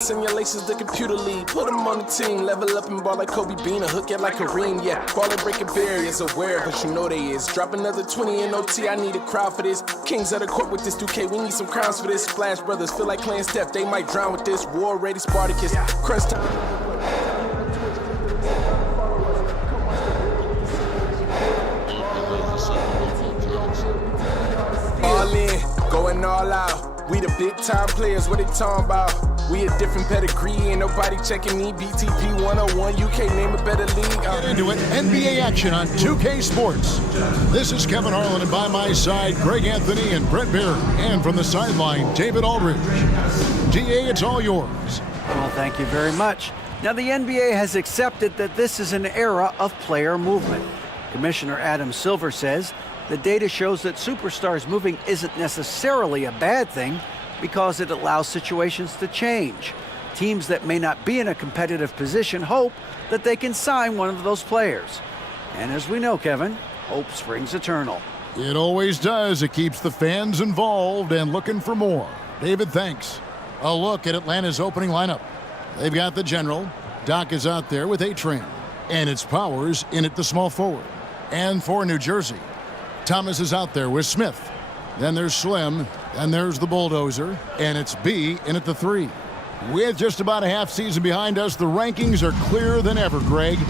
Simulations, the computer lead. Put them on the team. Level up and ball like Kobe Bean. Or hook it like Kareem. Yeah, ball and breaking barriers. Aware of us, you know they is. Drop another 20 in OT. I need a crowd for this. Kings of the court with this 2K. We need some crowns for this. Splash Brothers feel like playing Steph. They might drown with this. War ready Spartacus. Crunch time. All in, going all out. We the big time players, what they talking about? We a different pedigree, ain't nobody checking me. BTP 101, you can't name a better league. Get into it, NBA action on 2K Sports. This is Kevin Harlan, and by my side, Greg Anthony and Brett Barry. And from the sideline, David Aldridge. GA, it's all yours. Well, thank you very much. Now, the NBA has accepted that this is an era of player movement. Commissioner Adam Silver says the data shows that superstars moving isn't necessarily a bad thing because it allows situations to change. Teams that may not be in a competitive position hope that they can sign one of those players. And as we know, Kevin, hope springs eternal. It always does. It keeps the fans involved and looking for more. David, thanks. A look at Atlanta's opening lineup. They've got the general. Doc is out there with A-Train. And it's Powers in at the small forward. And for New Jersey, Thomas is out there with Smith. Then there's Slim, and there's the Bulldozer, and it's B in at the 3. With just about a half season behind us, the rankings are clearer than ever, Greg.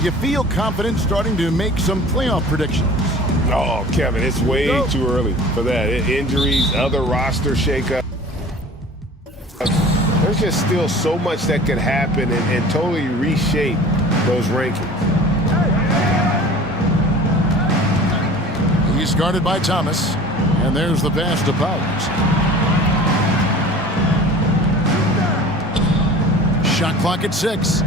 You feel confident starting to make some playoff predictions? Oh, Kevin, it's way too early for that. Injuries, other roster shakeup. There's just still so much that could happen and totally reshape those rankings. He's guarded by Thomas. And there's the pass to Powers. Shot clock at 6.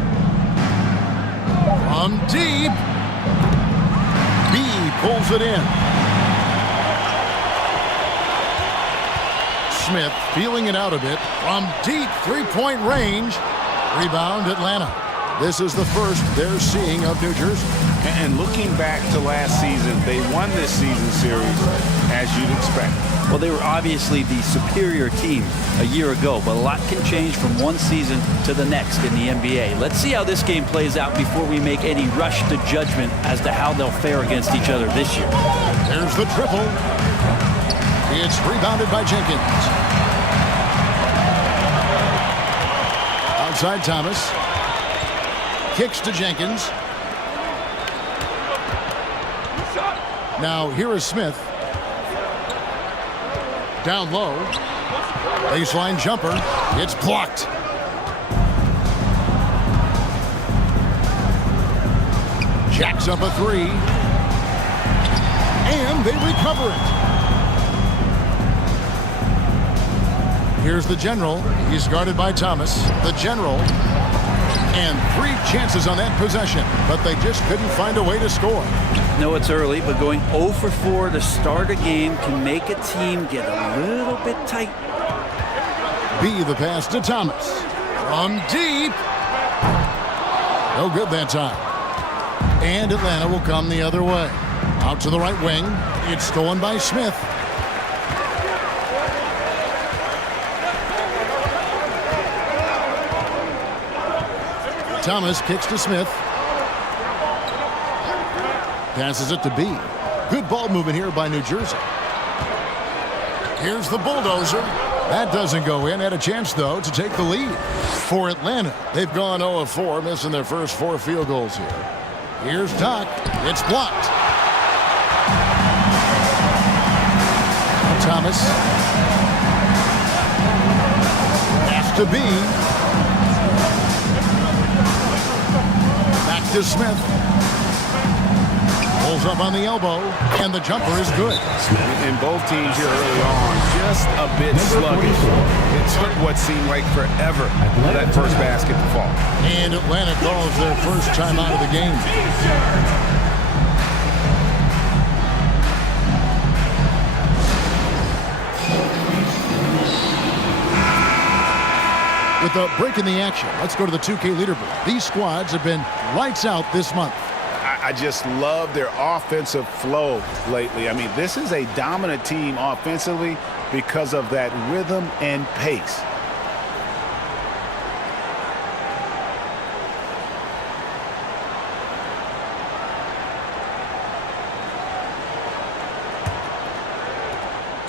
From deep. B pulls it in. Smith feeling it out a bit. From deep three-point range. Rebound Atlanta. This is the first they're seeing of New Jersey. And looking back to last season, they won this season series as you'd expect. Well, they were obviously the superior team a year ago, but a lot can change from one season to the next in the NBA. Let's see how this game plays out before we make any rush to judgment as to how they'll fare against each other this year. There's the triple. It's rebounded by Jenkins. Outside Thomas. Kicks to Jenkins. Now here is Smith. Down low. Baseline jumper. It's blocked. Jacks up a 3. And they recover it. Here's the general. He's guarded by Thomas. The general. And 3 chances on that possession, but they just couldn't find a way to score. No, it's early, but going 0 for 4 to start a game can make a team get a little bit tight. B the pass to Thomas. From deep. No good that time. And Atlanta will come the other way. Out to the right wing. It's stolen by Smith. Thomas kicks to Smith. Passes it to B. Good ball movement here by New Jersey. Here's the Bulldozer. That doesn't go in. Had a chance, though, to take the lead. For Atlanta, they've gone 0 of 4, missing their first 4 field goals here. Here's Doc. It's blocked. Thomas. Pass to B. Back to Smith. Pulls up on the elbow, and the jumper is good. And both teams here early on, just a bit sluggish. It took what seemed like forever for that first basket to fall. And Atlanta calls their first time out of the game. With a break in the action, let's go to the 2K leaderboard. These squads have been lights out this month. I just love their offensive flow lately. I mean, this is a dominant team offensively because of that rhythm and pace.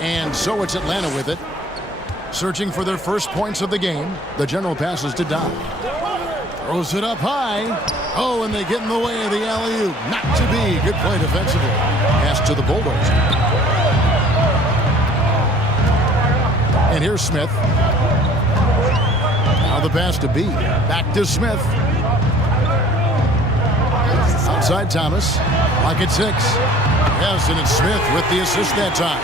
And so it's Atlanta with it. Searching for their first points of the game. The general passes to Doc. Throws it up high. Oh, and they get in the way of the alley-oop. Not to be. Good play defensively. Pass to the Bulldogs. And here's Smith. Now the pass to B. Back to Smith. Outside Thomas. Lock at 6. Yes, and it's Smith with the assist that time.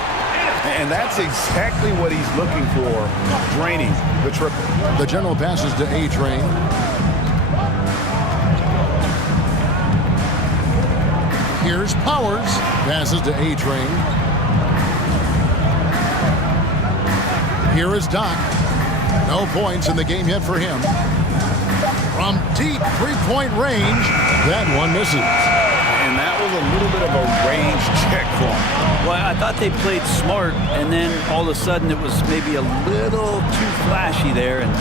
And that's exactly what he's looking for, draining the triple. The general passes to A-Train. Here's Powers. Passes to A-Train. Here is Doc. No points in the game yet for him. From deep three-point range, that one misses. And that was a little bit of a range check for him. Well, I thought they played smart, and then all of a sudden it was maybe a little too flashy there, and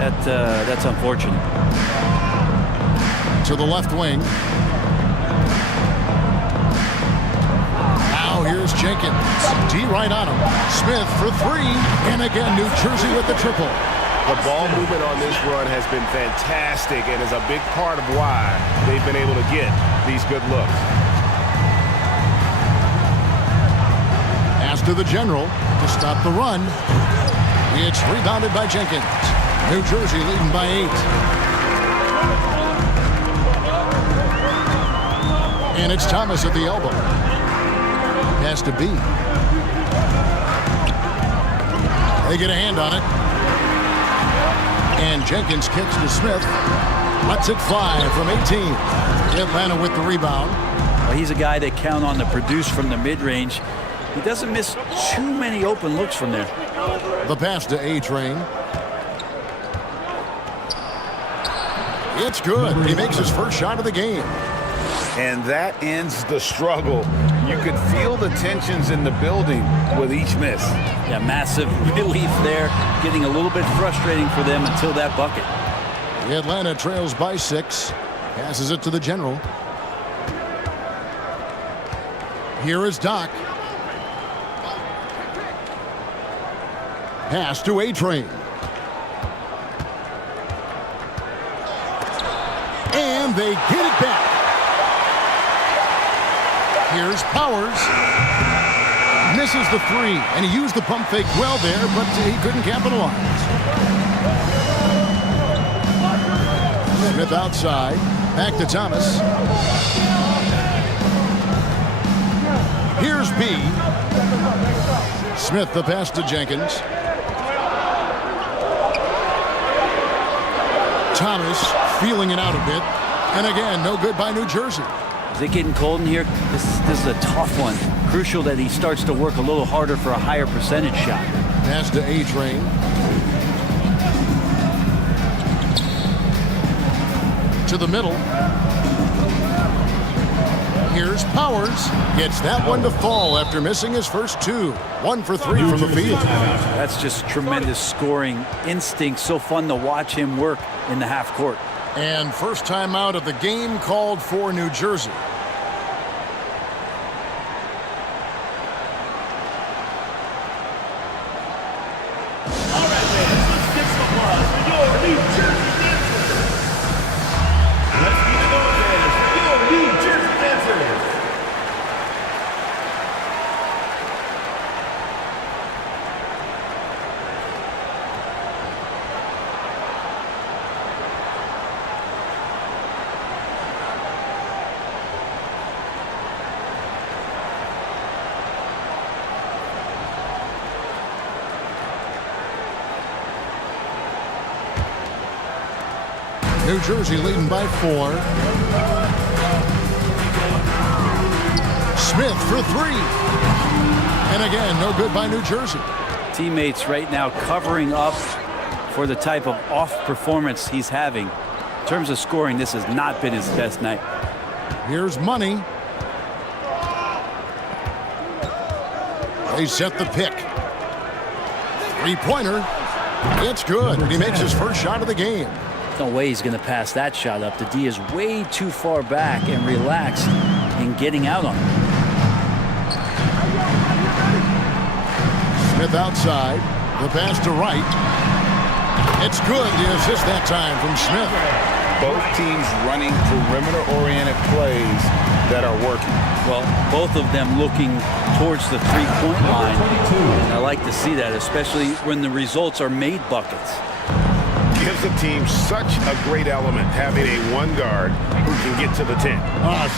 that's unfortunate. To the left wing. Now here's Jenkins. D right on him. Smith for 3. And again, New Jersey with the triple. The ball movement on this run has been fantastic and is a big part of why they've been able to get these good looks. Pass to the general to stop the run. It's rebounded by Jenkins. New Jersey leading by 8. And it's Thomas at the elbow. Pass to B. They get a hand on it. And Jenkins kicks to Smith. Lets it fly from 18. Atlanta with the rebound. Well, he's a guy they count on to produce from the mid-range. He doesn't miss too many open looks from there. The pass to A-Train. It's good. He makes his first shot of the game. And that ends the struggle. You could feel the tensions in the building with each miss. Yeah, massive relief there. Getting a little bit frustrating for them until that bucket. Atlanta trails by 6. Passes it to the general. Here is Doc. Pass to A-Train. And they get it back. Here's Powers. Misses the 3, and he used the pump fake well there, but he couldn't capitalize. Smith outside. Back to Thomas. Here's B. Smith the pass to Jenkins. Thomas feeling it out a bit. And again, no good by New Jersey. Is it getting cold in here? This is a tough one. Crucial that he starts to work a little harder for a higher percentage shot. Pass to A-Train. To the middle. Here's Powers. Gets that one to fall after missing his first 2. 1 for 3 from the field. That's just tremendous scoring instinct. So fun to watch him work in the half court. And first time out of the game called for New Jersey. New Jersey leading by 4. Smith for 3. And again, no good by New Jersey. Teammates right now covering up for the type of off performance he's having. In terms of scoring, this has not been his best night. Here's Money. They set the pick. Three-pointer. It's good. He makes his first shot of the game. No way he's going to pass that shot up. The D is way too far back and relaxed in getting out on him. Smith outside. The pass to Wright. It's good. The assist that time from Smith. Both teams running perimeter-oriented plays that are working. Well, both of them looking towards the three-point line. And I like to see that, especially when the results are made buckets. Gives the team such a great element having a one guard who can get to the 10.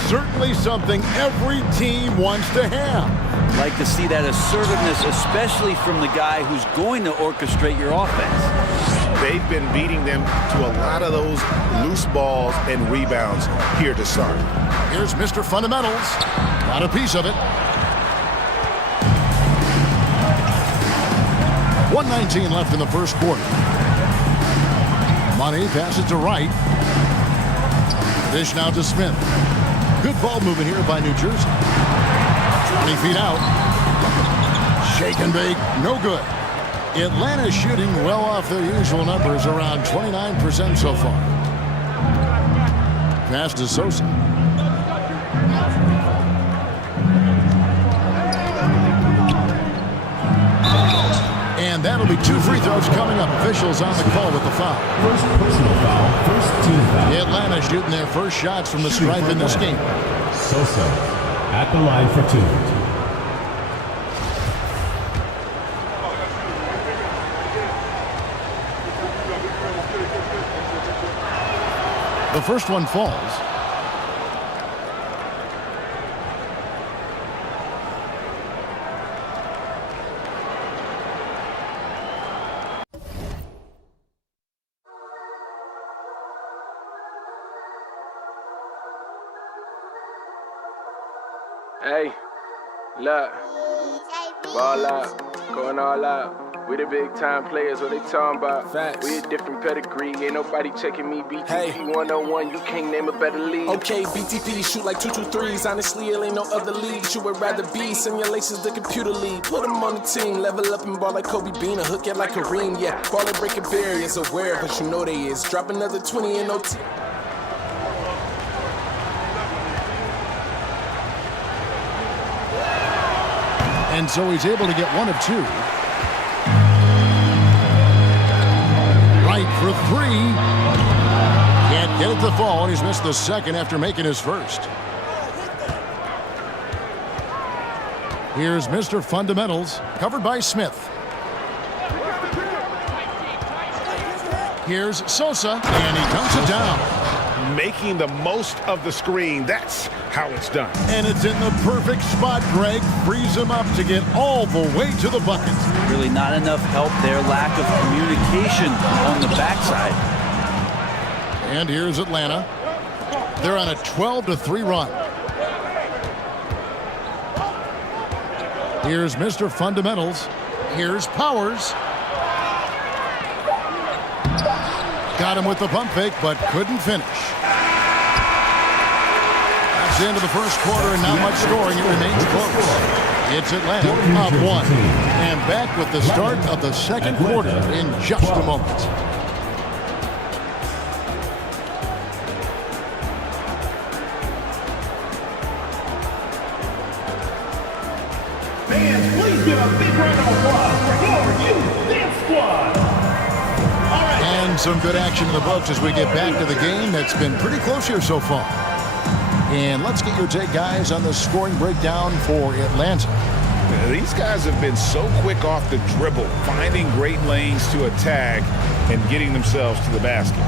Certainly something every team wants to have. Like to see that assertiveness, especially from the guy who's going to orchestrate your offense. They've been beating them to a lot of those loose balls and rebounds here to start. Here's Mr. Fundamentals. Got a piece of it. 1:19 left in the first quarter. Money passes to Wright. Dish now to Smith. Good ball movement here by New Jersey. 20 feet out. Shake and bake, no good. Atlanta shooting well off their usual numbers, around 29% so far. Pass to Sosa. And that'll be 2 free throws coming up. Officials on the call with the foul. First personal foul, first team foul. Atlanta shooting their first shots from the stripe in this game. Sosa at the line for 2. The first one falls. Hey, look, ball out, going all out. We the big time players, what they talking about? Facts. We a different pedigree, ain't nobody checking me. BTP 101, you can't name a better league. Okay, BTP shoot like 2-2-3s. Honestly, it ain't no other league you would rather be. Simulations the computer league. Put them on the team, level up and ball like Kobe Bean, hook it like Kareem. Yeah, ball and breaking barriers, aware of what you know they is. Drop another 20 in OT. And so he's able to get 1 of 2. Right for 3. Can't get it to fall, and he's missed the second after making his first. Here's Mr. Fundamentals, covered by Smith. Here's Sosa, and he dunks it down. Making the most of the screen. That's how it's done. And it's in the perfect spot, Greg. Frees him up to get all the way to the bucket. Really not enough help there. Lack of communication on the backside. And here's Atlanta. They're on a 12-3 run. Here's Mr. Fundamentals. Here's Powers. Got him with the pump fake, but couldn't finish. That's the end of the first quarter, and not much scoring. It remains close. It's Atlanta up 1. And back with the start of the second quarter in just a moment. Fans, please give a big round of applause for your youth dance squad. And some good action in the books as we get back to the game that's been pretty close here so far. And let's get your take, guys, on the scoring breakdown for Atlanta. These guys have been so quick off the dribble, finding great lanes to attack and getting themselves to the basket.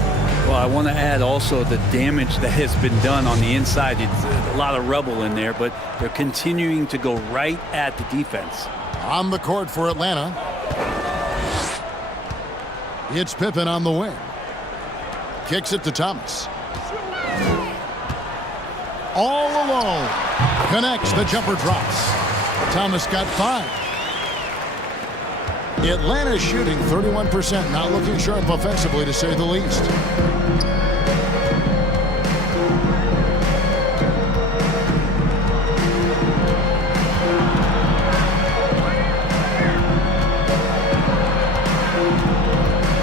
Well, I want to add also the damage that has been done on the inside. It's a lot of rubble in there, but they're continuing to go right at the defense. On the court for Atlanta, it's Pippen on the wing. Kicks it to Thomas. All alone. Connects, the jumper drops. Thomas got 5. Atlanta shooting 31%, not looking sharp offensively, to say the least.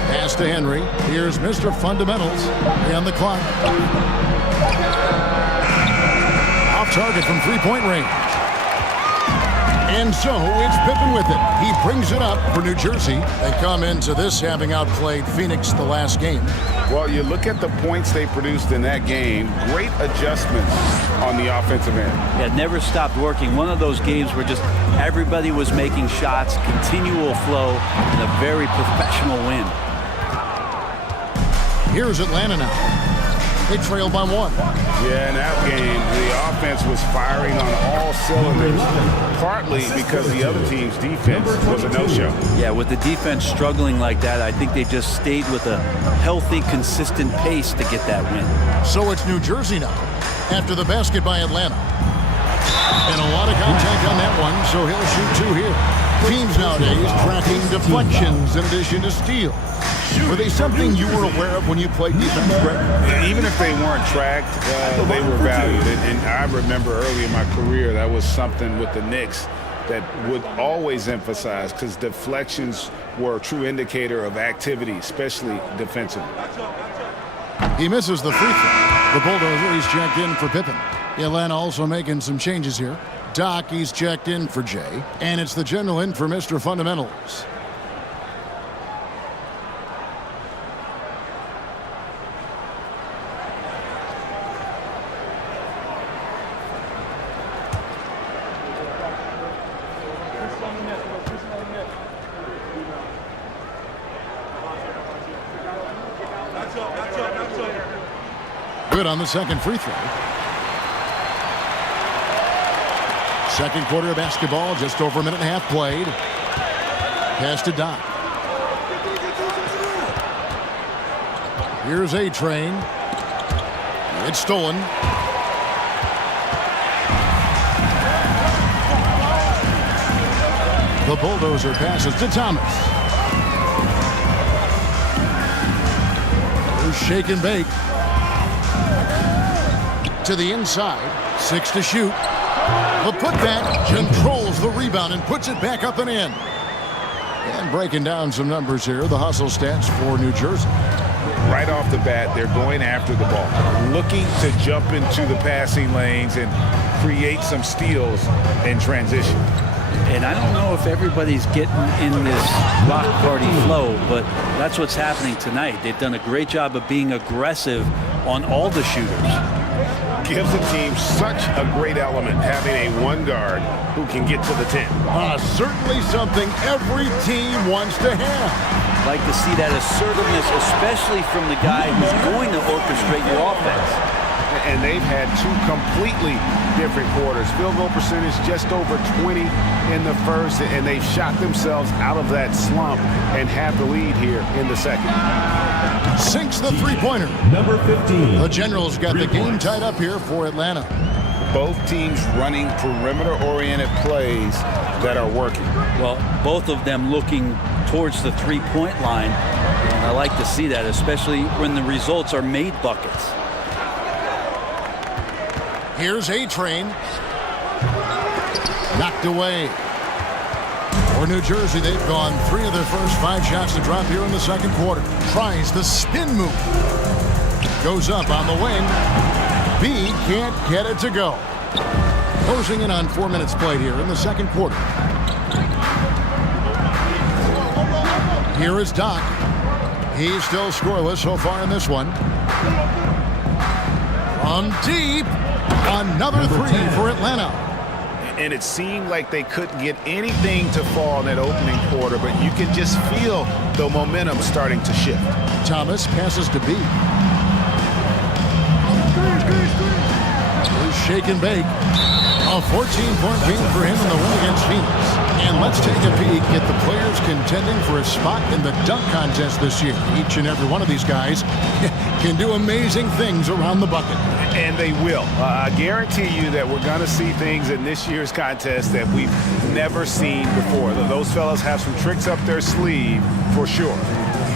Pass to Henry. Here's Mr. Fundamentals on the clock. Off target from 3-point range. And so it's Pippen with it. He brings it up for New Jersey. They come into this having outplayed Phoenix the last game. Well, you look at the points they produced in that game. Great adjustments on the offensive end. Yeah, never stopped working. One of those games where just everybody was making shots, continual flow, and a very professional win. Here's Atlanta now. They trail by 1. Yeah, in that game, the offense was firing on all cylinders, partly because the other team's defense was a no-show. Yeah, with the defense struggling like that, I think they just stayed with a healthy, consistent pace to get that win. So it's New Jersey now, after the basket by Atlanta. And a lot of contact on that one, so he'll shoot 2 here. Teams nowadays tracking deflections in addition to steals. Were they something you were aware of when you played defense, Greg? Even if they weren't tracked, they were valued. And I remember early in my career, that was something with the Knicks that would always emphasize, because deflections were a true indicator of activity, especially defensively. He misses the free throw. The Bulldozer, he's checked in for Pippen. Atlanta also making some changes here. Doc, he's checked in for Jay. And it's the general in for Mr. Fundamentals. Good on the second free throw. Second quarter of basketball, just over a minute and a half played. Pass to Doc. Here's A-Train. It's stolen. The Bulldozer passes to Thomas. There's shake and bake. To the inside, 6 to shoot. The putback controls the rebound and puts it back up and in. And breaking down some numbers here, the hustle stats for New Jersey. Right off the bat, they're going after the ball, looking to jump into the passing lanes and create some steals in transition. And I don't know if everybody's getting in this rock party flow, but that's what's happening tonight. They've done a great job of being aggressive on all the shooters. Gives the team such a great element, having a one guard who can get to the 10. Certainly something every team wants to have. Like to see that assertiveness, especially from the guy who's going to orchestrate your offense. And they've had 2 completely different quarters. Field goal percentage just over 20 in the first, and they've shot themselves out of that slump and have the lead here in the second. Sinks the three-pointer. Number 15. The Generals got the game tied up here for Atlanta. Both teams running perimeter-oriented plays that are working. Well, both of them looking towards the three-point line. And I like to see that, especially when the results are made buckets. Here's A-Train. Knocked away. For New Jersey, they've gone 3 of their first 5 shots to drop here in the second quarter. Tries the spin move. Goes up on the wing. B can't get it to go. Closing in on 4 minutes played here in the second quarter. Here is Doc. He's still scoreless so far in this one. From deep. Another 3 for Atlanta. And it seemed like they couldn't get anything to fall in that opening quarter, but you can just feel the momentum starting to shift. Thomas passes to B. Here's shake and bake. A 14-point game for him in the win against Phoenix. And let's take a peek at the players contending for a spot in the dunk contest this year. Each and every one of these guys can do amazing things around the bucket. And they will. I guarantee you that we're going to see things in this year's contest that we've never seen before. Those fellas have some tricks up their sleeve for sure.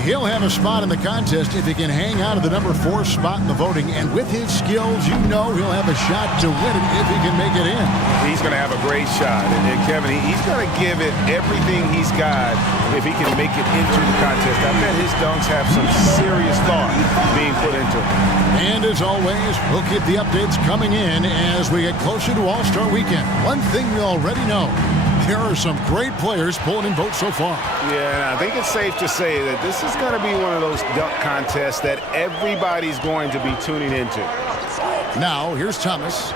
He'll have a spot in the contest if he can hang out of the number 4 spot in the voting. And with his skills, you know he'll have a shot to win it if he can make it in. He's going to have a great shot. And Kevin, he's going to give it everything he's got if he can make it into the contest. I bet his dunks have some serious thought being put into it. And as always, we'll keep the updates coming in as we get closer to All-Star Weekend. One thing we already know, There are some great players pulling in votes so far. Yeah, and I think it's safe to say that this is going to be one of those dunk contests that everybody's going to be tuning into. Now, here's Thomas.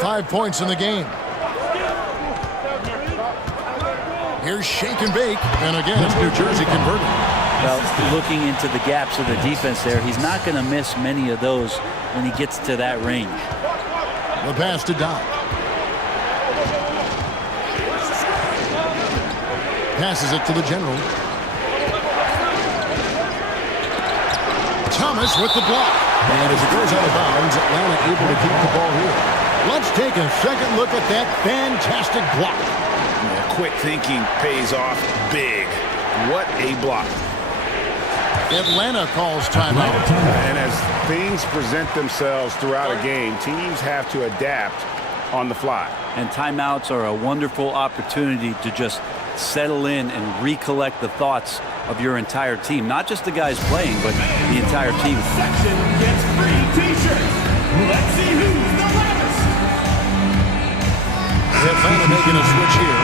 5 points in the game. Here's shake and bake. And again, it's New Jersey converting. Well, looking into the gaps of the defense there, he's not going to miss many of those when he gets to that range. The pass to Doc. Passes it to the general. Thomas with the block. And as it goes out of bounds, Atlanta able to keep the ball here. Let's take a second look at that fantastic block. Yeah, quick thinking pays off big. What a block. Atlanta calls timeout. And as things present themselves throughout a game, teams have to adapt on the fly. And timeouts are a wonderful opportunity to just settle in and recollect the thoughts of your entire team. Not just the guys playing, but the entire team. Section gets free t-shirts. Let's see who's the loudest. Atlanta making a switch here.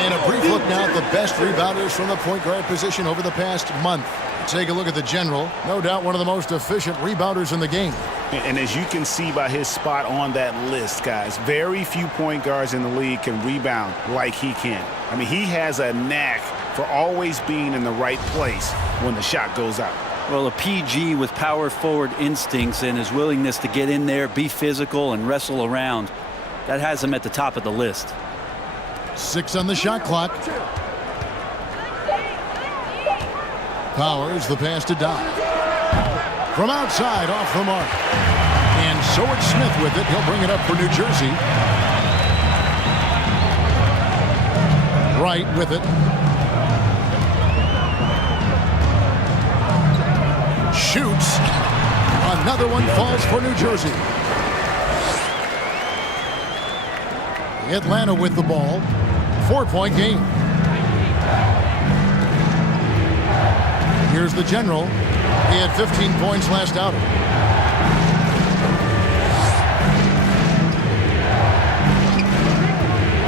And a brief look now at the best rebounders from the point guard position over the past month. Take a look at the general. No doubt one of the most efficient rebounders in the game. And as you can see by his spot on that list, guys, very few point guards in the league can rebound like he can. I mean, he has a knack for always being in the right place when the shot goes out. Well, a PG with power forward instincts and his willingness to get in there, be physical, and wrestle around, that has him at the top of the list. 6 on the shot clock. Powers the pass to Doc. From outside, off the mark. And so it's Smith with it. He'll bring it up for New Jersey. Wright with it. Shoots. Another one falls for New Jersey. Atlanta with the ball. 4-point game. Here's the general. He had 15 points last outing.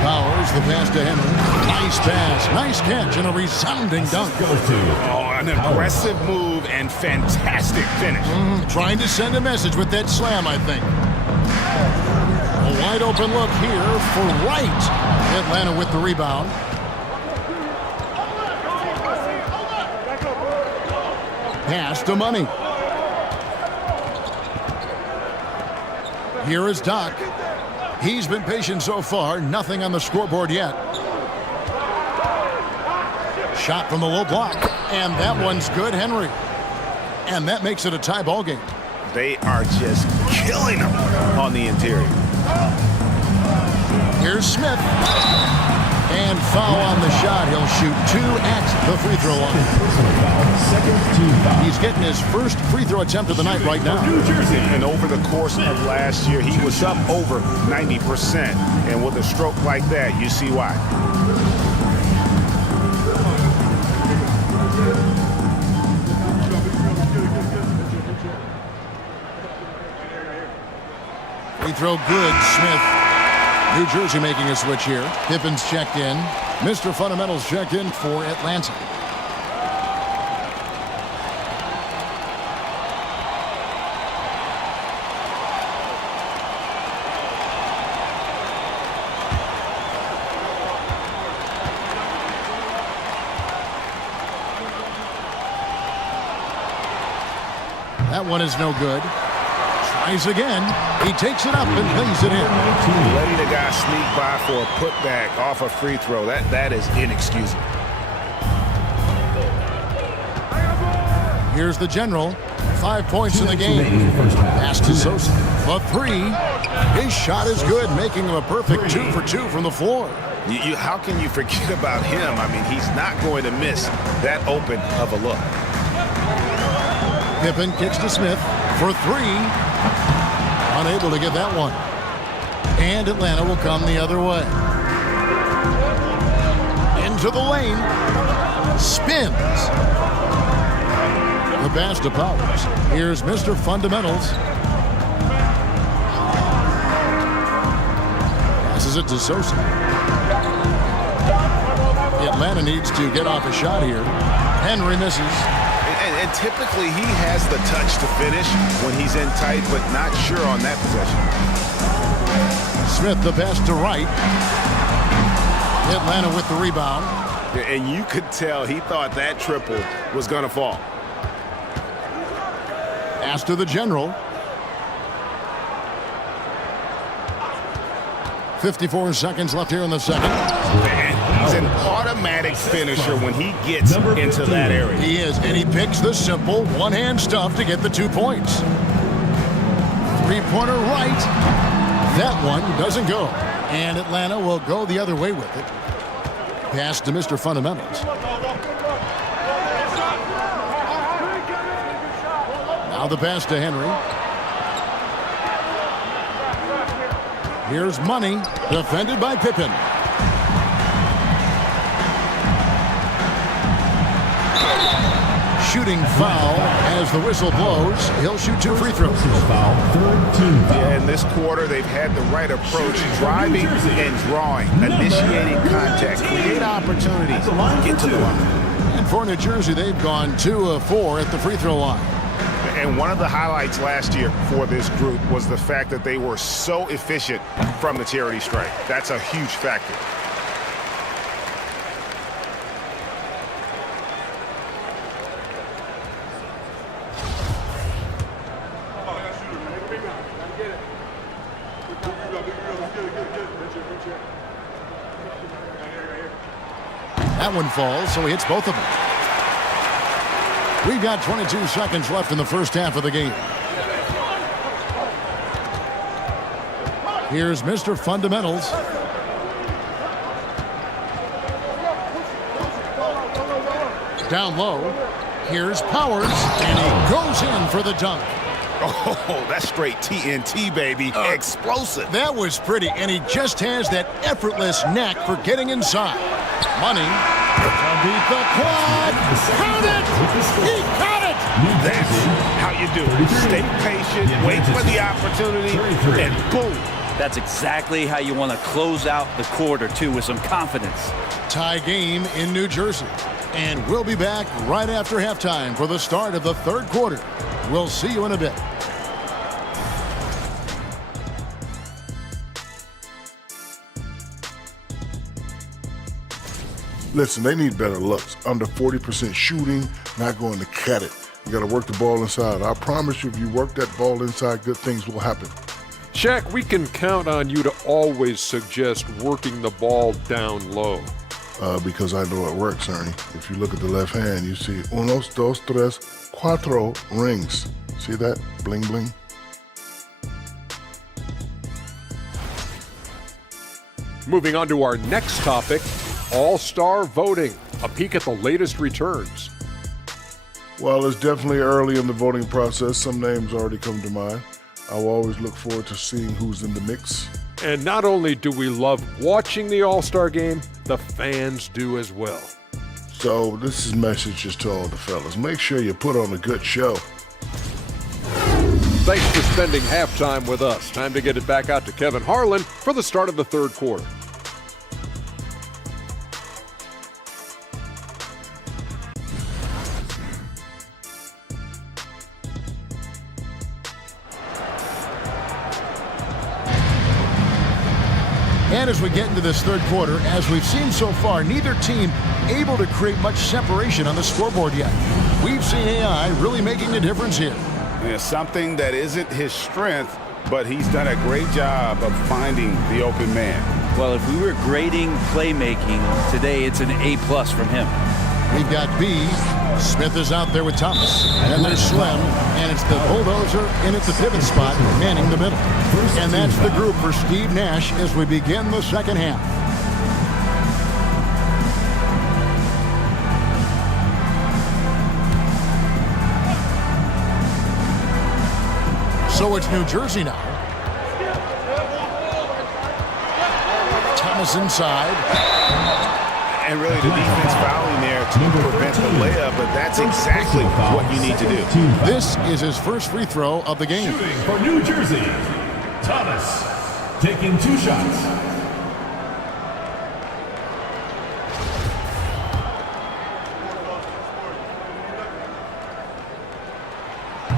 Powers the pass to Henry. Nice pass. Nice catch and a resounding dunk. Oh, an impressive move and fantastic finish. Trying to send a message with that slam, I think. A wide open look here for Wright. Atlanta with the rebound. Pass to Money. Here is Doc. He's been patient so far. Nothing on the scoreboard yet. Shot from the low block. And that one's good, Henry. And that makes it a tie ball game. They are just killing them on the interior. Here's Smith. And foul on the shot. He'll shoot 2 at the free throw line. He's getting his first free throw attempt of the night right now. And over the course of last year, he was up over 90%. And with a stroke like that, you see why. Free throw good, Smith. New Jersey making a switch here. Pippen's checked in. Mr. Fundamentals checked in for Atlanta. That one is no good. Tries again. He takes it up and lays it in. Letting the guy sneak by for a putback off a free throw, that is inexcusable. Here's the general. 5 points in the game. Pass to Sosa. The 3. His shot is good, making him a perfect 2 for 2 from the floor. How can you forget about him? I mean, he's not going to miss that open of a look. Pippen kicks to Smith for 3. Unable to get that one. And Atlanta will come the other way. Into the lane. Spins. The pass to Powers. Here's Mr. Fundamentals. Passes it to Sosa. Atlanta needs to get off a shot here. Henry misses. And typically he has the touch to finish when he's in tight, but not sure on that possession. Smith the pass to Wright. Atlanta with the rebound. And you could tell he thought that triple was going to fall. Pass to the general. 54 seconds left here in the second. And he's an automatic finisher when he gets into that area. He is, and he picks the simple one-hand stuff to get the 2 points. Three-pointer right. That one doesn't go. And Atlanta will go the other way with it. Pass to Mr. Fundamentals. Now the pass to Henry. Here's Money, defended by Pippen. Shooting foul as the whistle blows. He'll shoot 2 free throws. Yeah, in this quarter, they've had the right approach, driving and drawing, initiating contact, create opportunities, get to the line. And for New Jersey, they've gone 2 of 4 at the free throw line. And one of the highlights last year for this group was the fact that they were so efficient from the charity stripe. That's a huge factor. That one falls, so he hits both of them. We've got 22 seconds left in the first half of the game. Here's Mr. Fundamentals. Down low. Here's Powers, and he goes in for the dunk. Oh, that's straight TNT, baby. Explosive. That was pretty, and he just has that effortless knack for getting inside. Money to beat the quad. Count it! He caught it! That's how you do it. Stay patient, wait for the opportunity, and boom. That's exactly how you want to close out the quarter, too, with some confidence. Tie game in New Jersey. And we'll be back right after halftime for the start of the third quarter. We'll see you in a bit. Listen, they need better looks. Under 40% shooting, not going to cut it. You got to work the ball inside. I promise you, if you work that ball inside, good things will happen. Shaq, we can count on you to always suggest working the ball down low. Because I know it works, Ernie. If you look at the left hand, you see unos, dos, tres, cuatro rings. See that? Bling, bling. Moving on to our next topic, All-Star voting. A peek at the latest returns. Well, it's definitely early in the voting process. Some names already come to mind. I will always look forward to seeing who's in the mix. And not only do we love watching the All-Star game, the fans do as well. So this is messages to all the fellas. Make sure you put on a good show. Thanks for spending halftime with us. Time to get it back out to Kevin Harlan for the start of the third quarter. And as we get into this third quarter, as we've seen so far, neither team able to create much separation on the scoreboard yet. We've seen AI really making a difference here. Yeah, something that isn't his strength, but he's done a great job of finding the open man. Well, if we were grading playmaking today, it's an A+ from him. We've got B. Smith is out there with Thomas. And there's Slim. And it's the bulldozer in at the pivot spot, manning the middle. And that's the group for Steve Nash as we begin the second half. So it's New Jersey now. Thomas inside. And really the defense fouling there to prevent the layup, but that's exactly what you need to do. This is his first free throw of the game. Shooting for New Jersey, Thomas taking 2 shots.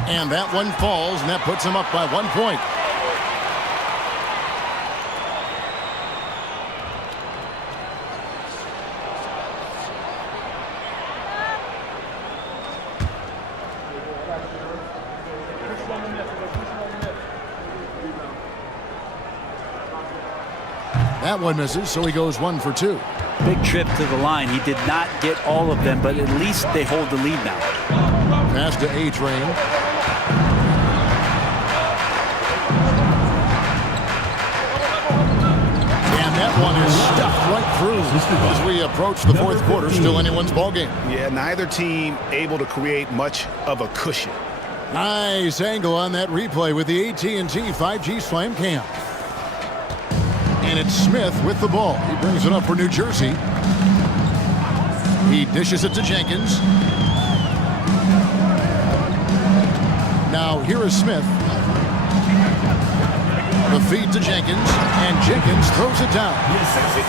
And that one falls, and that puts him up by 1 point. That one misses, so he goes 1 for 2. Big trip to the line. He did not get all of them, but at least they hold the lead now. Pass to A-Train. And that one is stuffed right through as we approach the fourth quarter. Still anyone's ballgame. Yeah, neither team able to create much of a cushion. Nice angle on that replay with the AT&T 5G Slam Cam. And it's Smith with the ball. He brings it up for New Jersey. He dishes it to Jenkins. Now here is Smith. The feed to Jenkins, and Jenkins throws it down.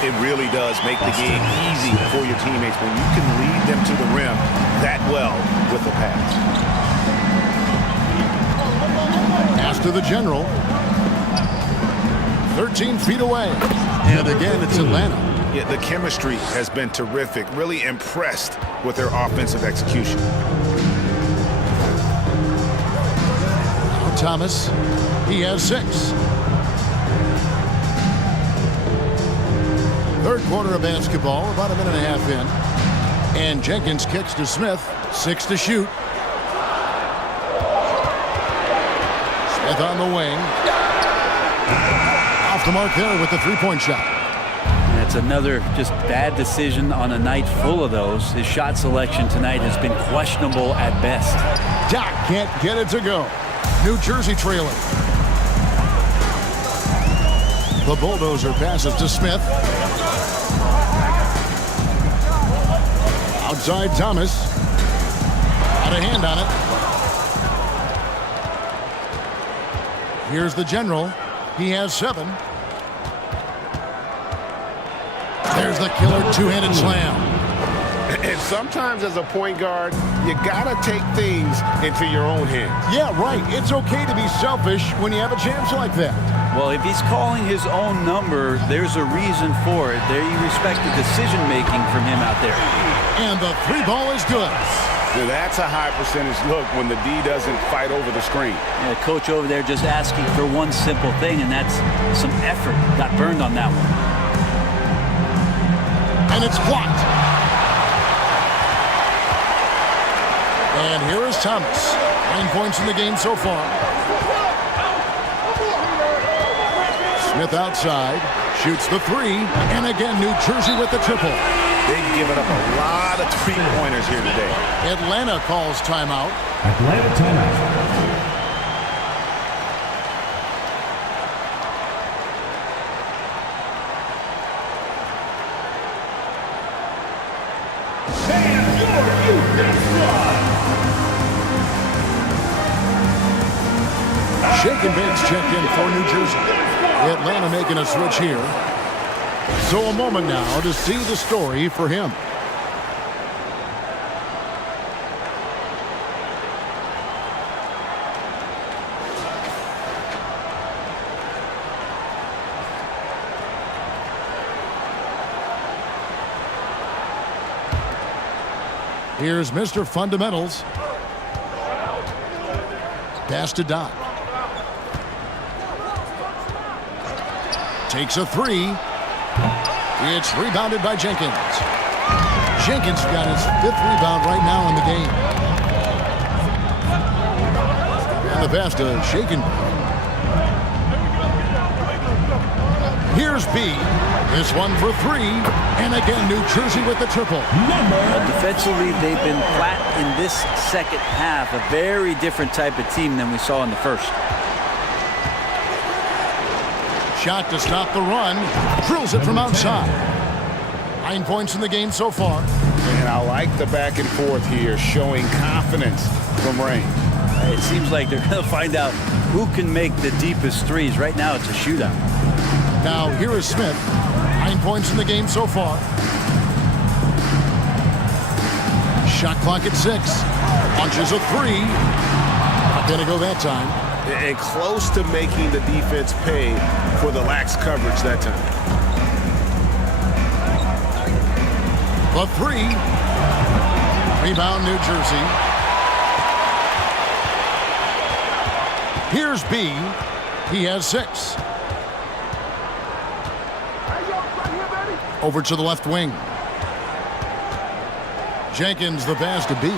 It really does make the game easy for your teammates when you can lead them to the rim that well with the pass. Pass to the general. 13 feet away. And again, it's Atlanta. Yeah, the chemistry has been terrific. Really impressed with their offensive execution. Thomas, he has 6. Third quarter of basketball, about a minute and a half in. And Jenkins kicks to Smith, 6 to shoot. Smith on the wing. Off the mark there with the three-point shot. That's another just bad decision on a night full of those. His shot selection tonight has been questionable at best. Doc can't get it to go. New Jersey trailing. The bulldozer passes to Smith. Outside Thomas. Got a hand on it. Here's the general. He has 7. There's the killer two-handed slam. And sometimes as a point guard, you gotta take things into your own hands. Yeah, right. It's okay to be selfish when you have a chance like that. Well, if he's calling his own number, there's a reason for it. There you respect the decision-making from him out there. And the 3 ball is good. Now that's a high percentage look when the D doesn't fight over the screen. Yeah, coach over there just asking for one simple thing, and that's some effort. Got burned on that one. And it's blocked. And here is Thomas. 9 points in the game so far. Smith outside. Shoots the 3. And again, New Jersey with the triple. They've given up a lot of three-pointers here today. Atlanta calls timeout. Atlanta timeout. Shake and Bates checked in for New Jersey. Atlanta making a switch here. So a moment now to see the story for him. Here's Mr. Fundamentals. Pass to Doc. Takes a 3. It's rebounded by Jenkins. Jenkins got his 5th rebound right now in the game. And the pass to Shaken. Here's B. This one for 3. And again, New Jersey with the triple. Defensively, they've been flat in this second half. A very different type of team than we saw in the first. Shot to stop the run. Drills it from outside. 9 points in the game so far. And I like the back and forth here, showing confidence from range. It seems like they're going to find out who can make the deepest threes. Right now, it's a shootout. Now, here is Smith. 9 points in the game so far. Shot clock at 6. Launches a 3. Not going to go that time. And close to making the defense pay for the lax coverage that time. The 3. Rebound, New Jersey. Here's B. He has 6. Over to the left wing. Jenkins the pass to B.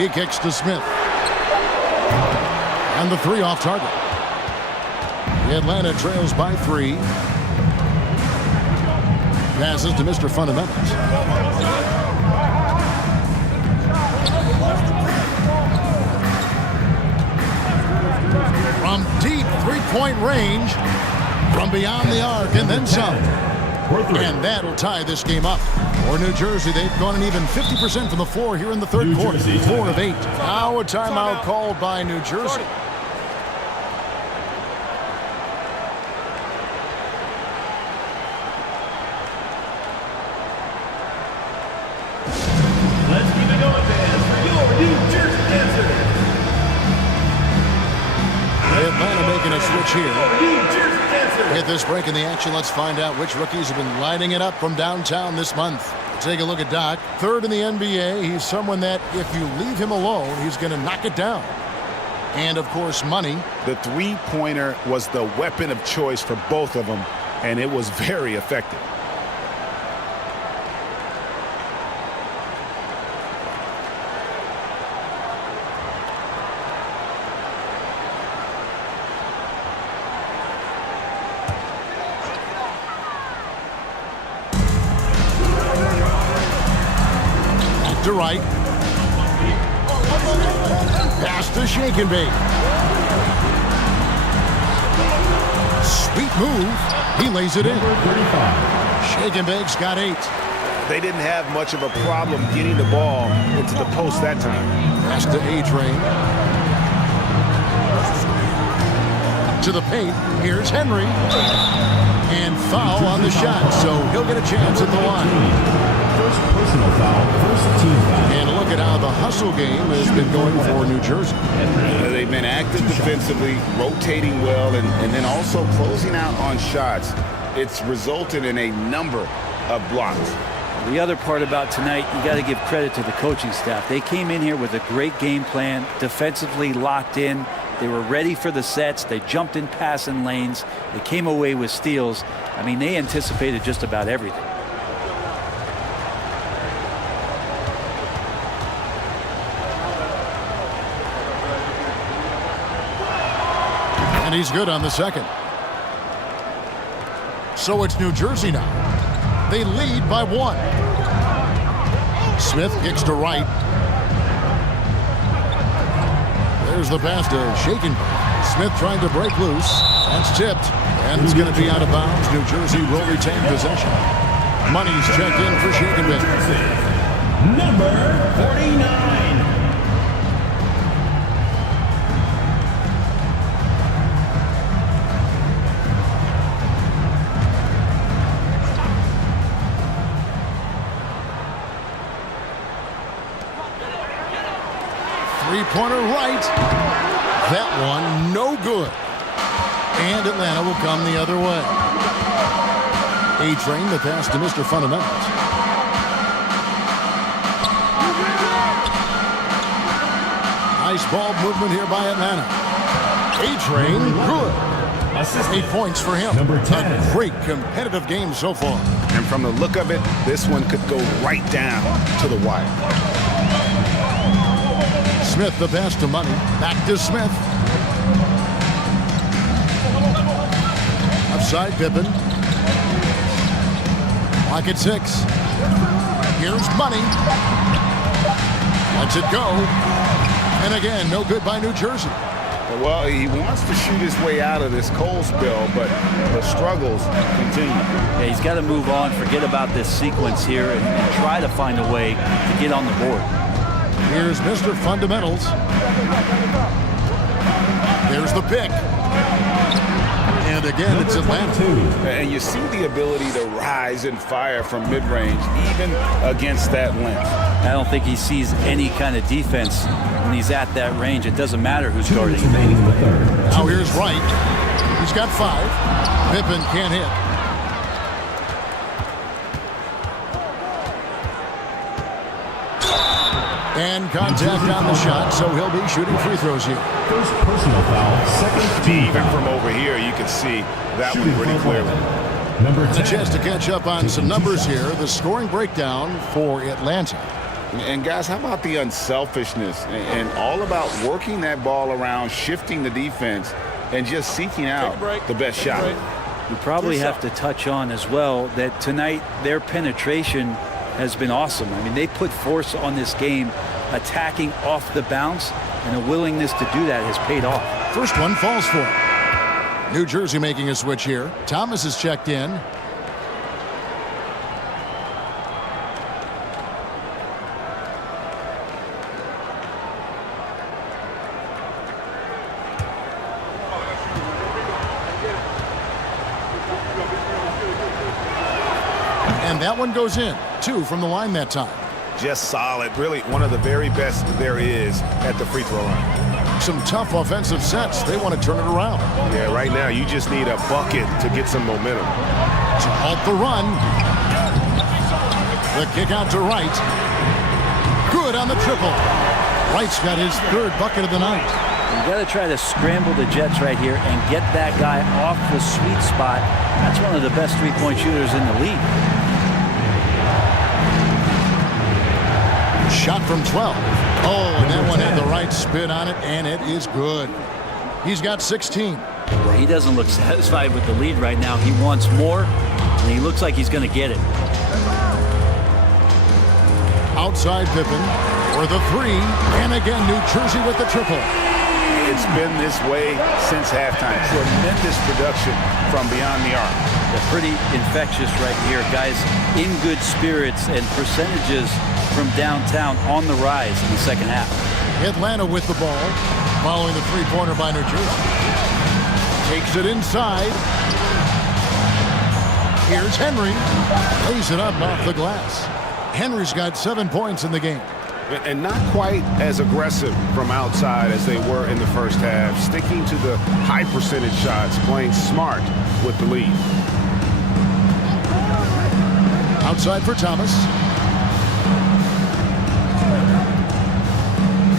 He kicks to Smith. And the 3 off target. Atlanta trails by 3. Passes to Mr. Fundamentals. From deep three-point range, from beyond the arc, and then some. And that'll tie this game up. For New Jersey, they've gone an even 50% from the floor here in the third quarter. 4 of 8. Now a timeout called by New Jersey. Let's keep it going, fans, for your New Jersey Dancers. Atlanta making a switch here. New Jersey Dancers. Get this break in the action. Let's find out which rookies have been lighting it up from downtown this month. Take a look at Doc. 3rd in the NBA. He's someone that if you leave him alone, he's going to knock it down. And, of course, money. The three-pointer was the weapon of choice for both of them, and it was very effective. To right. Pass to shake and bake. Sweet move. He lays it in. Shake and bake's got 8. They didn't have much of a problem getting the ball into the post that time. Pass to A-Train. To the paint. Here's Henry. And foul on the shot, so he'll get a chance at the line. First personal foul, first team foul. And look at how the hustle game has been going for New Jersey. They've been active defensively, rotating well, and then also closing out on shots. It's resulted in a number of blocks. The other part about tonight, you got to give credit to the coaching staff. They came in here with a great game plan, defensively locked in. They were ready for the sets. They jumped in passing lanes. They came away with steals. I mean, they anticipated just about everything. And he's good on the second. So it's New Jersey now. They lead by 1. Smith kicks to right. There's the pass to Shaken. Smith trying to break loose. That's tipped. And it's going to be out of bounds. New Jersey will retain possession. Money's checked in for Shaken. Number 49. Three-pointer right. That one no good. And Atlanta will come the other way. A-Train the pass to Mr. Fundamentals. Nice ball movement here by Atlanta. A-Train good. 8 points for him. Number 10. A great competitive game so far. And from the look of it, this one could go right down to the wire. Smith the pass to Money. Back to Smith. Upside Pippen. Lock at 6. Here's Money. Lets it go. And again, no good by New Jersey. Well, he wants to shoot his way out of this cold spell, but the struggles continue. Yeah, he's got to move on, forget about this sequence here, and try to find a way to get on the board. Here's Mr. Fundamentals. There's the pick. And again, it's Atlanta. And you see the ability to rise and fire from mid-range, even against that length. I don't think he sees any kind of defense when he's at that range. It doesn't matter who's guarding him. Now here's Wright. He's got 5. Pippen can't hit. And contact on the shot, so he'll be shooting free throws here. First personal foul, second team Even foul. from over here, you can see that one pretty clearly. Number 10. A chance to catch up on some numbers here. The scoring breakdown for Atlanta. And guys, how about the unselfishness and all about working that ball around, shifting the defense, and just seeking out the best shot. You probably have to touch on as well that tonight their penetration has been awesome. I mean, they put force on this game, attacking off the bounce, and a willingness to do that has paid off. First one falls for him. New Jersey making a switch here. Thomas is checked in. And that one goes in. 2 from the line that time. Just solid. Really one of the very best there is at the free throw line. Some tough offensive sets. They want to turn it around. Yeah, right now you just need a bucket to get some momentum. To halt the run. The kick out to Wright. Good on the triple. Wright's got his 3rd bucket of the night. You got to try to scramble the Jets right here and get that guy off the sweet spot. That's one of the best three-point shooters in the league. Shot from 12. Oh, and that one had the right spin on it, and it is good. He's got 16. He doesn't look satisfied with the lead right now. He wants more, and he looks like he's going to get it. Outside Pippen for the 3, and again New Jersey with the triple. It's been this way since halftime. Tremendous production from beyond the arc. They're pretty infectious right here. Guys in good spirits and percentages from downtown on the rise in the second half. Atlanta with the ball, following the 3-pointer by New Jersey. Takes it inside. Here's Henry. Lays it up off the glass. Henry's got 7 points in the game. And not quite as aggressive from outside as they were in the first half. Sticking to the high percentage shots, playing smart with the lead. Outside for Thomas.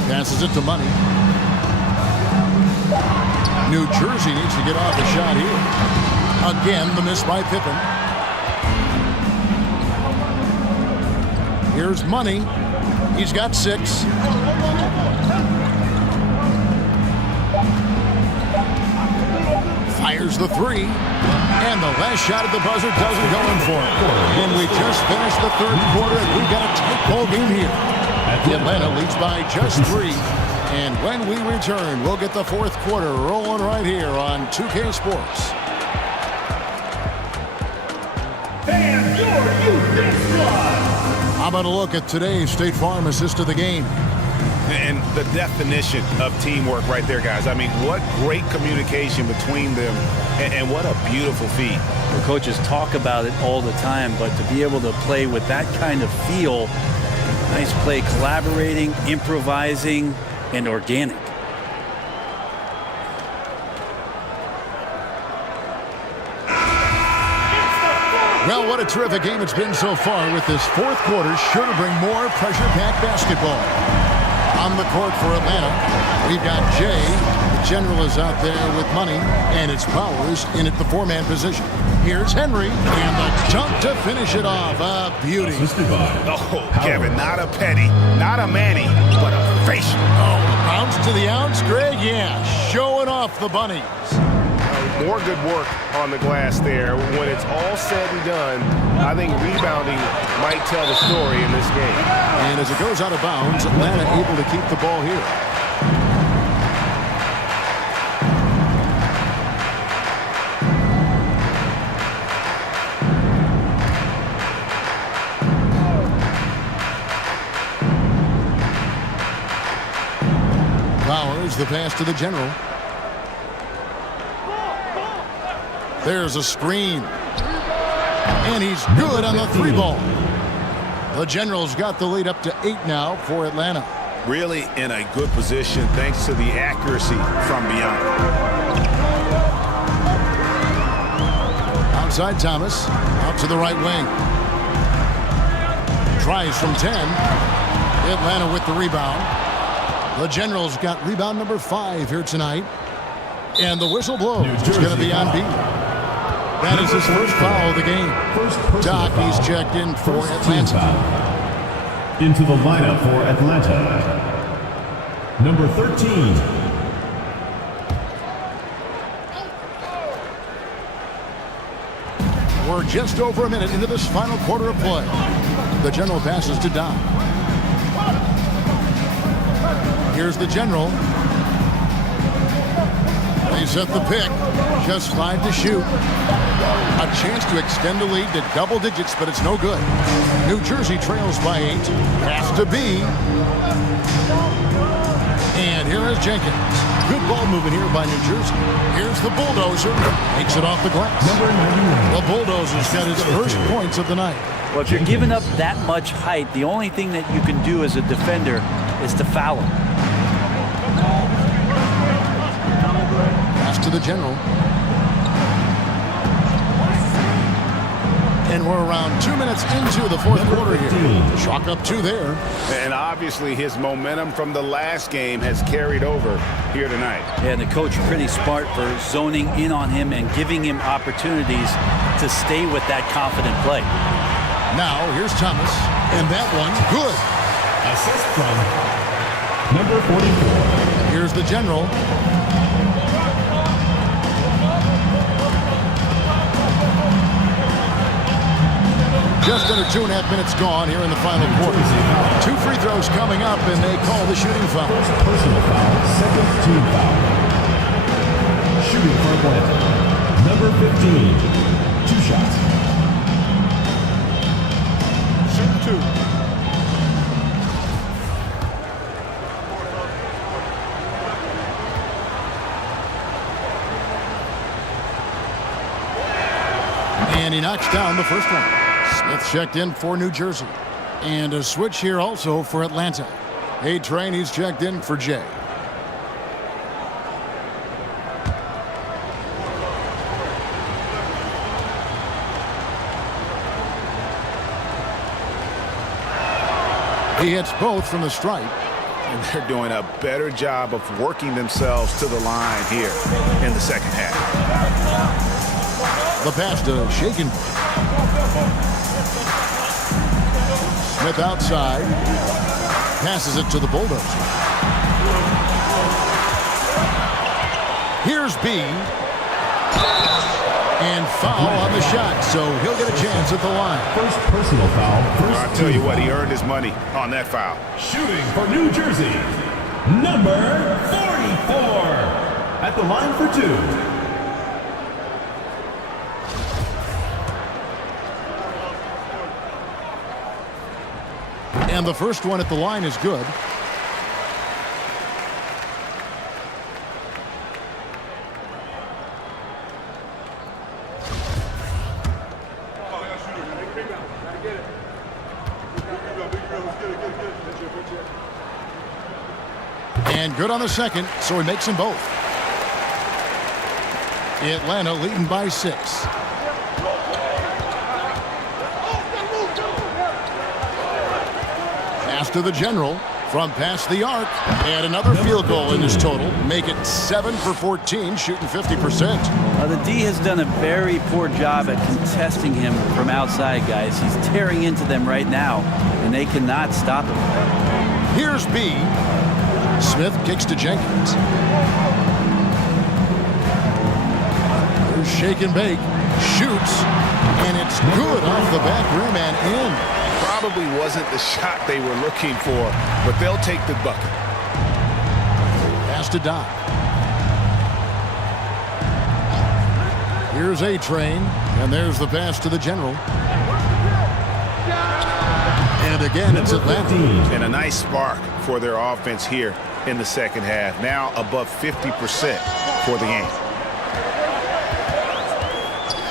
Passes it to Money. New Jersey needs to get off a shot here. Again, the miss by Pippen. Here's Money. He's got 6. Fires the 3. And the last shot at the buzzer doesn't go in for it. And we just finished the 3rd quarter, and we've got a tight ball game here. Atlanta leads by just 3. And when we return, we'll get the 4th quarter rolling right here on 2K Sports. And your youth dance squad. How about a look at today's State Farm assist of the game? And the definition of teamwork right there, guys. I mean, what great communication between them, and what a beautiful feat. The coaches talk about it all the time, but to be able to play with that kind of feel, nice play, collaborating, improvising, and organic. Well, what a terrific game it's been so far, with this 4th quarter sure to bring more pressure-packed basketball. On the court for Atlanta, we've got Jay. The general is out there with Money, and it's Powers in at the 4-man position. Here's Henry, and the dunk to finish it off. A beauty. Oh, Kevin, not a penny, not a Manny, but a facial. Oh, bounce to the ounce, Greg? Yeah, showing off the bunnies. More good work on the glass there. When it's all said and done, I think rebounding might tell the story in this game. And as it goes out of bounds, Atlanta able to keep the ball here. Powers, the pass to the general. There's a screen. And he's good on the 3 ball. The Generals got the lead up to 8 now for Atlanta. Really in a good position thanks to the accuracy from beyond. Outside Thomas, out to the right wing. Tries from 10. Atlanta with the rebound. The Generals got rebound number 5 here tonight. And the whistle blows. It's going to be on B. That is his first foul of the game. Doc, he's checked in for Atlanta. Into the lineup for Atlanta, number 13. We're just over a minute into this final quarter of play. The General passes to Doc. Here's the General. They set the pick. Just 5 to shoot. A chance to extend the lead to double digits, but it's no good. New Jersey trails by 8. Has to be. And here is Jenkins. Good ball moving here by New Jersey. Here's the Bulldozer. Makes it off the glass. The Bulldozer's got his first points of the night. Well, if you're giving up that much height, the only thing that you can do as a defender is to foul him. Pass to the General. And we're around 2 minutes into the fourth quarter here. Chalk up 2 there. And obviously his momentum from the last game has carried over here tonight. Yeah, and the coach pretty smart for zoning in on him and giving him opportunities to stay with that confident play. Now here's Thomas. And that one, good. Assist from number 44. Here's the General. Just under 2.5 minutes gone here in the final quarter. 2 free throws coming up, and they call the shooting foul. First personal foul, second team foul. Shooting for Atlanta, number 15. 2 shots. Shoot 2. And he knocks down the first one. Smith checked in for New Jersey. And a switch here also for Atlanta. A-Train, he's checked in for Jay. He hits both from the stripe. And they're doing a better job of working themselves to the line here in the second half. The pass to Shakin. Smith outside. Passes it to the Bulldozer. Here's B. And foul on the shot, so he'll get a chance at the line. First personal foul. I'll tell you what, he earned his money on that foul. Shooting for New Jersey, number 44. At the line for 2. And the first one at the line is good. And good on the second, so he makes them both. Atlanta leading by 6. Pass to the General from past the arc. And another field goal in his total. Make it 7 for 14, shooting 50%. The D has done a very poor job at contesting him from outside, guys. He's tearing into them right now, and they cannot stop him. Here's B. Smith kicks to Jenkins. Here's Shake and Bake. Shoots. And it's good off the back rim and in. Probably wasn't the shot they were looking for, but they'll take the bucket. Pass to Doc. Here's A-Train. And there's the pass to the General. And again, it's Atlanta. And a nice spark for their offense here in the second half. Now above 50% for the game.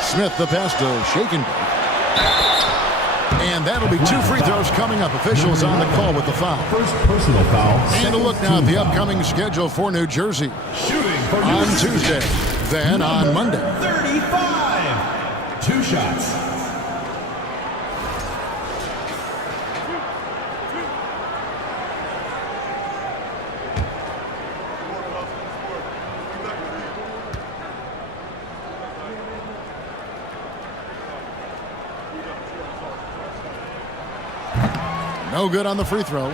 Smith the pass to Shakin. And that'll be 2 free throws coming up. Officials on the call with the foul. First personal foul. And a look now at the upcoming schedule for New Jersey. Shooting for On New Jersey. Tuesday, then on Monday. 35. 2 shots. No good on the free throw.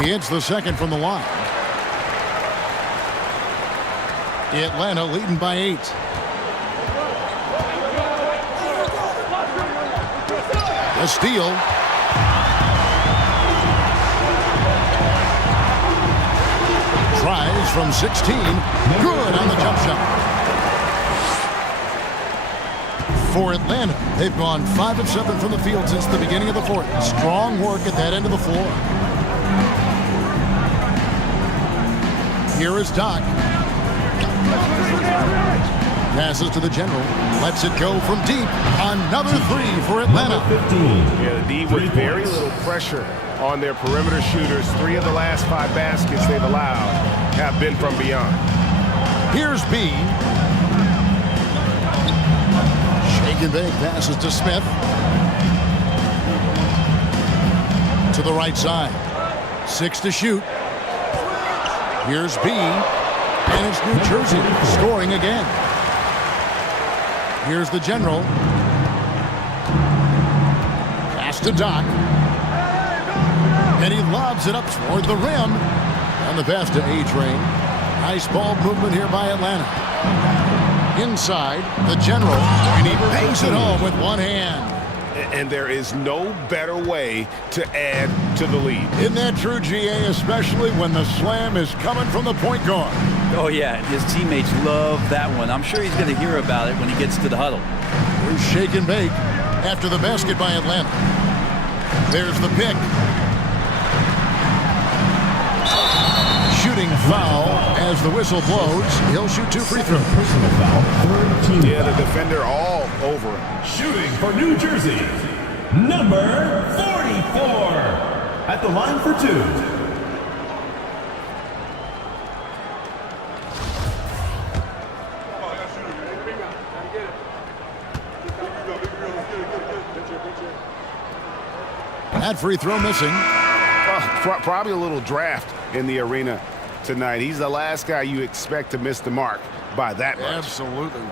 He hits the second from the line. Atlanta leading by 8. A steal. Tries from 16. Good on the jump shot. For Atlanta, they've gone 5 of 7 from the field since the beginning of the fourth. Strong work at that end of the floor. Here is Doc. Passes to the general. Lets it go from deep. Another 3 for Atlanta. 15. Yeah, the D with very little pressure on their perimeter shooters. 3 of the last 5 baskets they've allowed have been from beyond. Here's B. Shake and bake passes to Smith. To the right side. 6 to shoot. Here's B. And it's New Jersey scoring again. Here's the general. Pass to Doc. And he lobs it up toward the rim. On the pass to A-Train. Nice ball movement here by Atlanta. Inside, the general. And he bangs it home with one hand. And there is no better way to add to the lead. Isn't that true, GA? Especially when the slam is coming from the point guard. Oh, yeah. His teammates love that one. I'm sure he's going to hear about it when he gets to the huddle. Here's shake and bake after the basket by Atlanta. There's the pick. Shooting foul as the whistle blows. He'll shoot 2 free throws. Personal foul. Third team Yeah, the foul. defender all over him. Shooting for New Jersey. Number 44. At the line for 2. That free throw missing. Probably a little draft in the arena tonight. He's the last guy you expect to miss the mark by that much. Absolutely.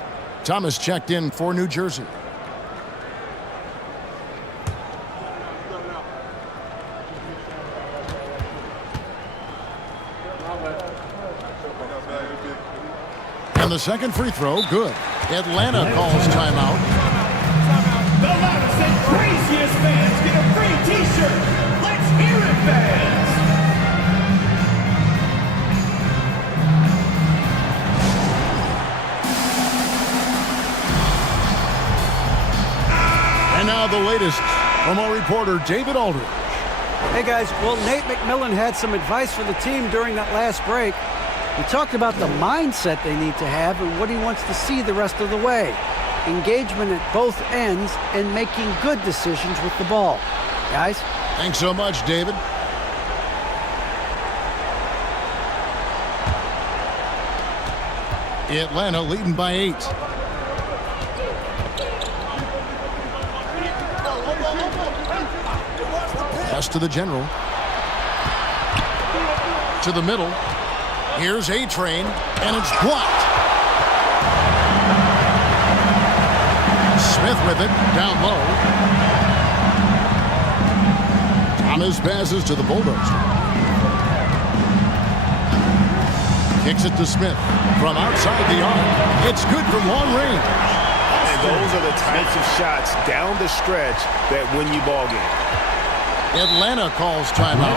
Thomas checked in for New Jersey. And the second free throw, good. Atlanta calls timeout. The loudest and craziest fans get a free t-shirt. Let's hear it, fans. And now the latest from our reporter, David Aldridge. Hey guys, well, Nate McMillan had some advice for the team during that last break. He talked about the mindset they need to have and what he wants to see the rest of the way. Engagement at both ends and making good decisions with the ball. Guys? Thanks so much, David. Atlanta leading by 8. Pass to the general. To the middle. Here's A-Train, and it's blocked. Smith with it, down low. Thomas passes to the Bulldozer. Kicks it to Smith from outside the arc. It's good from long range. And those are the types of shots down the stretch that win you ball games. Atlanta calls timeout.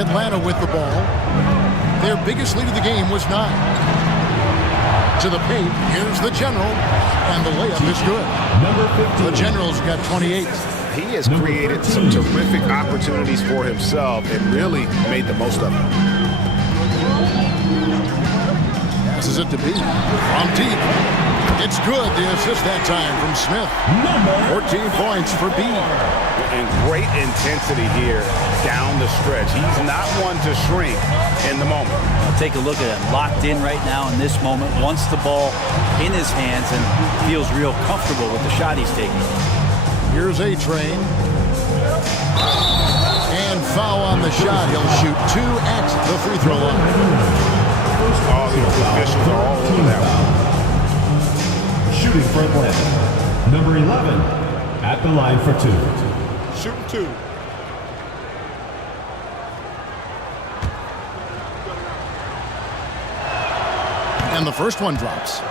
Atlanta with the ball. Their biggest lead of the game was 9. To the paint, here's the General, and the layup is good. Number 15. The General's got 28. He has created some terrific opportunities for himself and really made the most of it. Passes it to B. From deep. It's good. The assist that time from Smith. 14 points for B. And great intensity here down the stretch. He's not one to shrink in the moment. Take a look at him, locked in right now in this moment, wants the ball in his hands and feels real comfortable with the shot he's taking. Here's A-Train. And foul on the shot. He'll shoot 2 at the free throw line. All the officials are all over that one. Shooting for Atlanta. Number 11 at the line for 2. Shooting 2. And the first one drops.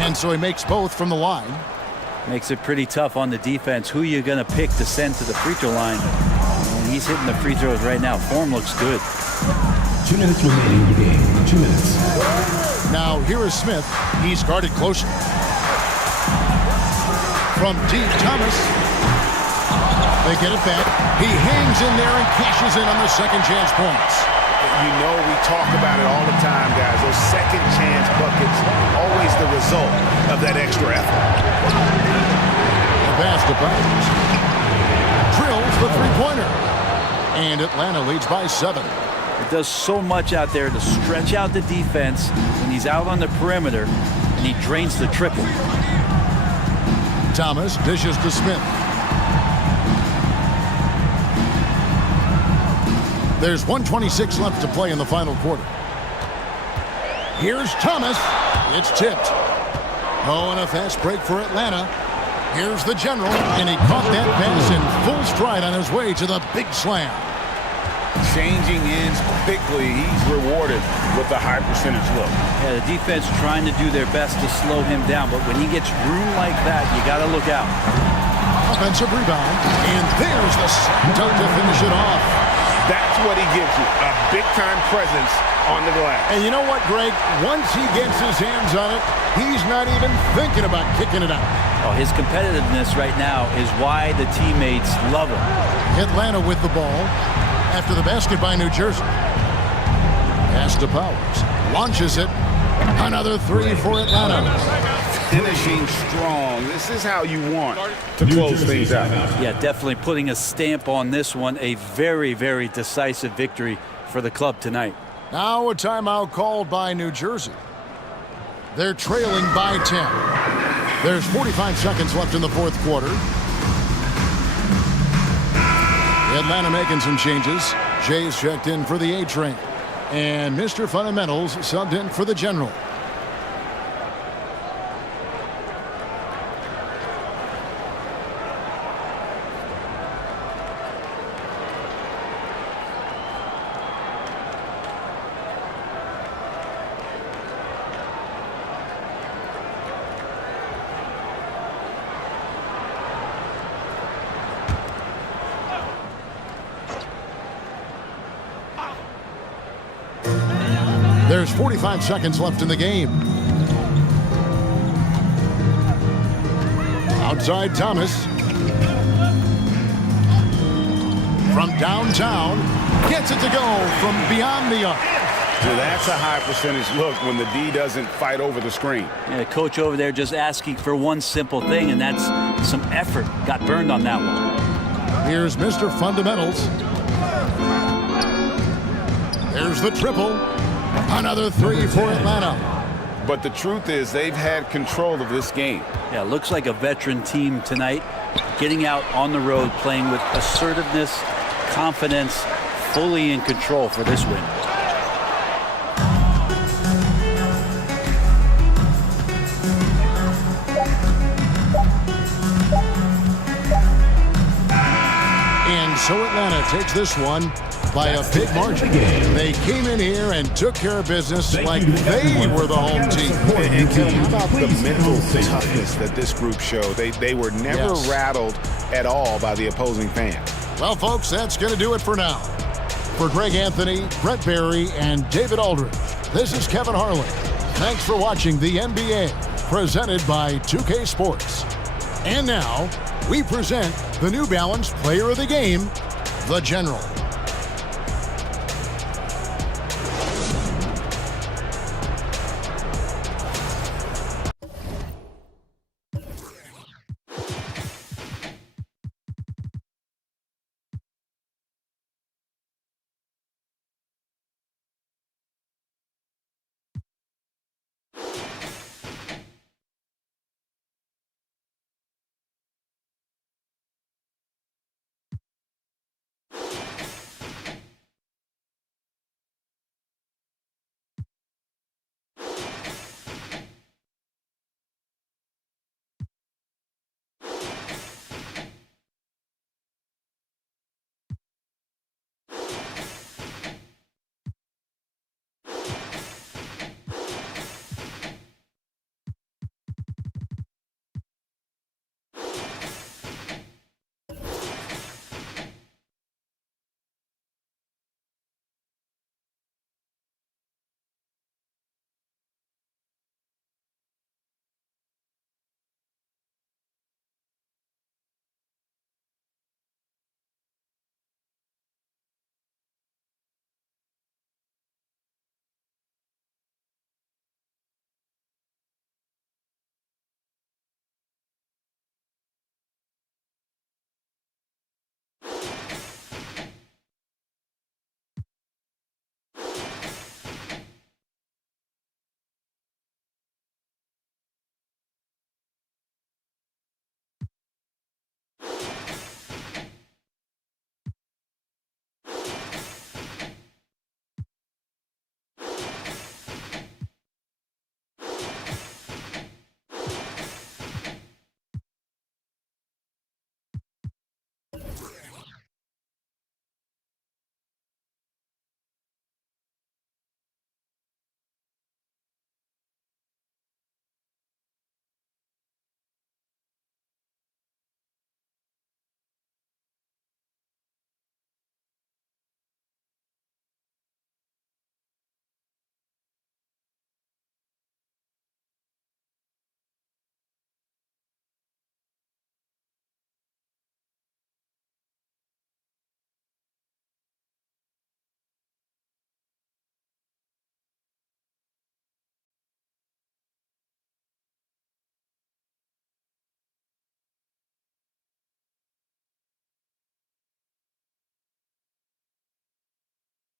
And so he makes both from the line. Makes it pretty tough on the defense. Who you going to pick to send to the free throw line? And he's hitting the free throws right now. Form looks good. 2 minutes remaining in the game. 2 minutes. Now here is Smith. He's guarded closer. From deep, Thomas. They get it back. He hangs in there and cashes in on the second chance points. You know, we talk about it all the time, guys. Those second chance buckets, always the result of that extra effort. The pass to Bowers. Drills the three-pointer. And Atlanta leads by 7. It does so much out there to stretch out the defense when he's out on the perimeter, and he drains the triple. Thomas dishes to Smith. There's 1:26 left to play in the final quarter. Here's Thomas. It's tipped. Oh, and a fast break for Atlanta. Here's the General, and he caught that pass in full stride on his way to the big slam. Changing ends quickly. He's rewarded with a high percentage look. Yeah, the defense trying to do their best to slow him down, but when he gets room like that, you got to look out. Offensive rebound, and there's the dunk to finish it off. That's what he gives you, a big-time presence on the glass. And you know what, Greg? Once he gets his hands on it, he's not even thinking about kicking it out. Oh, his competitiveness right now is why the teammates love him. Atlanta with the ball after the basket by New Jersey. Pass to Powers. Launches it. Another 3 for Atlanta. Finishing strong. This is how you want to close things out. Yeah, definitely putting a stamp on this one. A very, very decisive victory for the club tonight. Now a timeout called by New Jersey. They're trailing by 10. There's 45 seconds left in the fourth quarter. Atlanta making some changes. Jay's checked in for the A-Train. And Mr. Fundamentals subbed in for the General. There's 45 seconds left in the game. Outside Thomas. From downtown. Gets it to go from beyond the arc. So that's a high percentage look when the D doesn't fight over the screen. Yeah, coach over there just asking for one simple thing, and that's some effort. Got burned on that one. Here's Mr. Fundamentals. There's the triple. Another 3 for Atlanta. But the truth is they've had control of this game. Yeah, looks like a veteran team tonight. Getting out on the road, playing with assertiveness, confidence, fully in control for this win. And so Atlanta takes this one by a big margin. They came in here and took care of business like they were the home team. And Kevin, how about the mental toughness that this group showed? They were never rattled at all by the opposing fan. Well, folks, that's going to do it for now. For Greg Anthony, Brett Barry, and David Aldridge, this is Kevin Harlan. Thanks for watching the NBA, presented by 2K Sports. And now, we present the New Balance Player of the Game, the General.